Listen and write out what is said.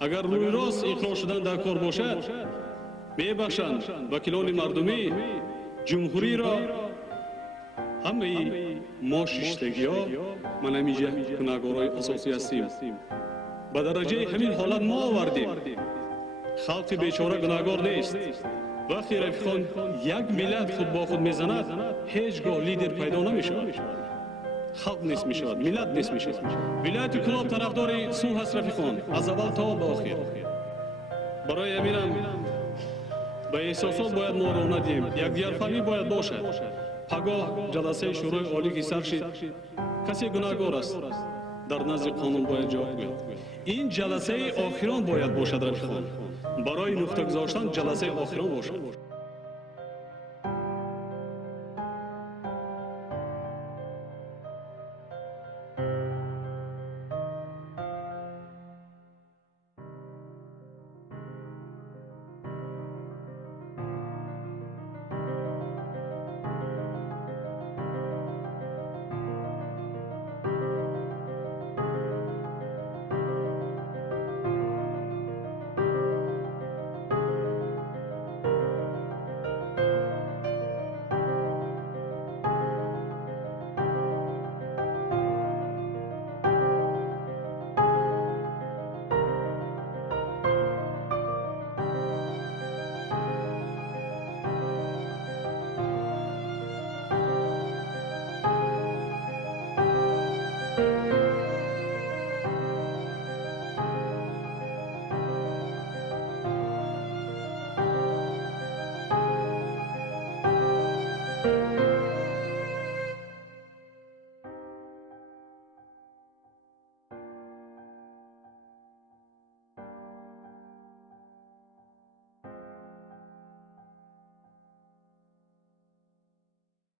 اگر روی راست اقرار شدن در کار باشد میبخشند وکیلان مردمی جمهوری را. همه ما ششتگی ها من همیشه گناهکارای اساسی هستیم. به درجه همین حالت ما آوردیم. خلق بیچاره گناهکار نیست. وقتی رفیقان یک ملت خود با خود میزند هیچگاه لیدر پیدا نمیشود. خلق نیست میشود، ملت نیست میشود. ولایت کلاب طرفدار صلح است رفیقان، از اول تا به آخر. برای همینم به احساسات باید ما رو ندیم. یک دیگرفهمی باید باشد. پگاه جلسه شورای عالی که سر شد کسی گناهکار است در نزد قانون باید جواب گوید. این جلسه آخران باید باشد رفیقان. برای نقطه گذاشتن جلسه آخران باشد.